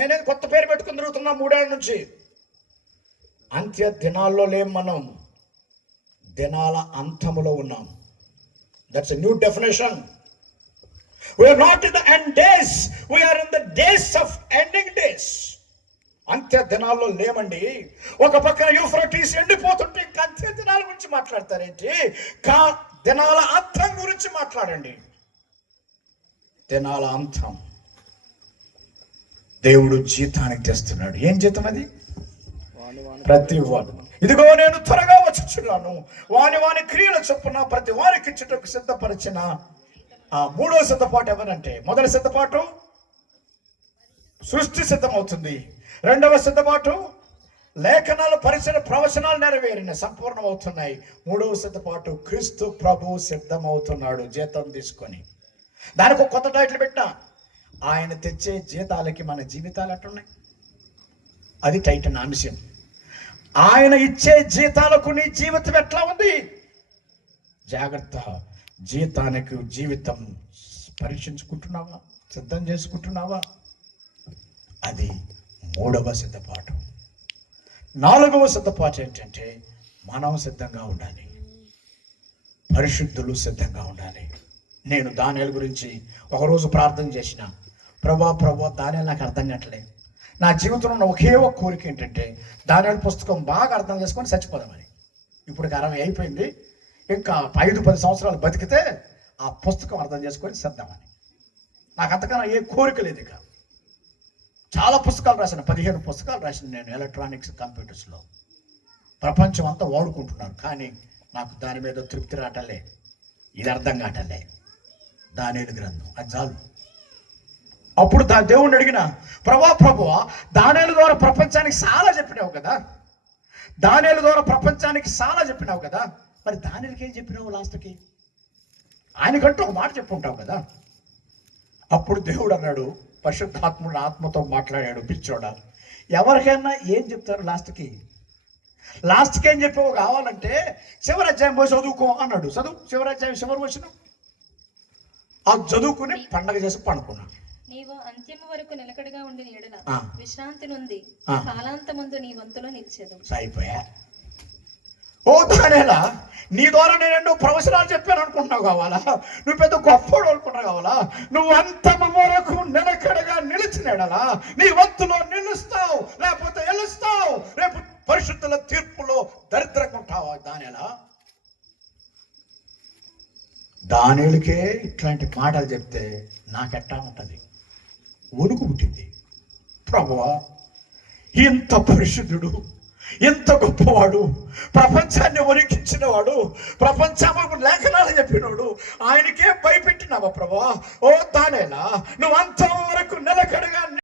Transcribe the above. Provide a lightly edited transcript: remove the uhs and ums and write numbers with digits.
నేనే కొత్త పేరు పెట్టుకుని తిరుగుతున్నా 3 ఏళ్ళ నుంచి. అంత్య దినాల్లో లేం మనం, దినాల అంతములో ఉన్నాం. That's a new definition. We are not in the end days, we are in the days of ending days. అంత్య దినాల్లో లేమండి. ఒక పక్కన యూఫ్రటీస్ ఎండిపోతుంటే ఇంకా అంత్య దినాల గురించి మాట్లాడతారేంటి? దినాల అంతం గురించి మాట్లాడండి. దినాల అంతం. దేవుడు జీతానికి తెస్తున్నాడు. ఏం జీతం అది? ప్రతి వాడు, ఇదిగో నేను త్వరగా వచ్చుచున్నాను, వాని క్రియల చొప్పున ప్రతి వారికి ఇచ్చుటకు సిద్ధపరిచిన. 3వ సిద్ధపాటు ఎవరంటే, మొదటి సిద్ధపాటు సృష్టి సిద్ధమవుతుంది. 2వ సిద్ధపాటు లేఖనాలు పరిచిన ప్రవచనాలు నెరవేరిన సంపూర్ణం అవుతున్నాయి. 3వ సిద్ధపాటు క్రీస్తు ప్రభు సిద్ధమవుతున్నాడు జీతం తీసుకొని. దానికి ఒక కొత్త టైటిల్ పెట్టా, ఆయన తెచ్చే జీతాలకి మన జీవితాలు ఎట్టున్నాయి. అది టైటిల్ అంశం. ఆయన ఇచ్చే జీతాలకు నీ జీవితం ఎట్లా ఉంది? జాగ్రత్త. జీతానికి జీవితం పరీక్షించుకుంటున్నావా? సిద్ధం చేసుకుంటున్నావా? అది 3వ సిద్ధపాటు. 4వ సిద్ధపాటు ఏంటంటే మనం సిద్ధంగా ఉండాలి, పరిశుద్ధులు సిద్ధంగా ఉండాలి. నేను దానియేలు గురించి ఒకరోజు ప్రార్థన చేసిన, ప్రభా దానియేలు నాకు అర్థం కావట్లేదు. నా జీవితంలో ఉన్న ఒకే ఒక కోరిక ఏంటంటే దానియేలు పుస్తకం బాగా అర్థం చేసుకొని చచ్చిపోదామని. ఇప్పుడు 60 అయిపోయింది, ఇంకా 5-10 సంవత్సరాలు బతికితే ఆ పుస్తకం అర్థం చేసుకొని చద్దామని. నాకు అంతకన్నా ఏ కోరిక లేదు. ఇక చాలా పుస్తకాలు రాశాను, 15 పుస్తకాలు రాశాను నేను ఎలక్ట్రానిక్స్ కంప్యూటర్స్లో. ప్రపంచం అంతా వాడుకుంటున్నారు, కానీ నాకు దాని మీద తృప్తి రావటలే, ఇది అర్థం కావటలే. దానియేలు గ్రంథం అది చాలు. అప్పుడు దేవుణ్ణి అడిగిన, ప్రభువా దానియేలు ద్వారా ప్రపంచానికి చాలా చెప్పినావు కదా, దానియేలు ద్వారా ప్రపంచానికి చాలా చెప్పినావు కదా, మరి దానియేలుకి ఏం చెప్పినావు లాస్ట్కి? ఆయనకంటూ ఒక మాట చెప్పుంటావు కదా. అప్పుడు దేవుడు అన్నాడు, పరిశుద్ధాత్ముడు ఆత్మతో మాట్లాడాడు, పిచ్చోడా ఎవరికైనా ఏం చెప్తారు లాస్ట్కి ఏం చెప్పావు కావాలంటే చివరి అధ్యాయం పోయి చదువుకో అన్నాడు. చివరి అధ్యాయం చివరి వచ్చిన ఆ చదువుకుని పండగ చేసి పండుకున్నా. నీవు అంత్యము వరకు నిలకడగా ఉండిన ఎడల విశ్రాంతి నుండి కాలాంతమందు నీ వంతులో నిలిచేదు. అయిపోయా. ఓ దానియేలా, నీ ద్వారా నేను ఎన్నో ప్రవచనాలు చెప్పాను అనుకుంటున్నావు కావాలా? నువ్వు పెద్ద గొప్పడు అనుకుంటున్నావు కావాలా? నువ్వు అంతము వరకు నిలకడగా నిలిచినడలా నీ వంతులో నిలుస్తావు, లేకపోతే ఎలుస్తావు. రేపు పరిశుద్ధుల తీర్పులో దరిద్రకుంటావా? దానియేలుకే ఇట్లాంటి మాటలు చెప్తే నాకెట్టా ఉంటుంది? వణుకు పుట్టింది. ప్రభువా ఇంత పరిశుద్ధుడు, ఎంత గొప్పవాడు, ప్రపంచాన్ని వణికించిన వాడు, ప్రపంచము లేఖనాలు చెప్పినవాడు, ఆయనకే భయపెట్టినావా ప్రభువా? ఓ దానియేలా, నువ్వు అంత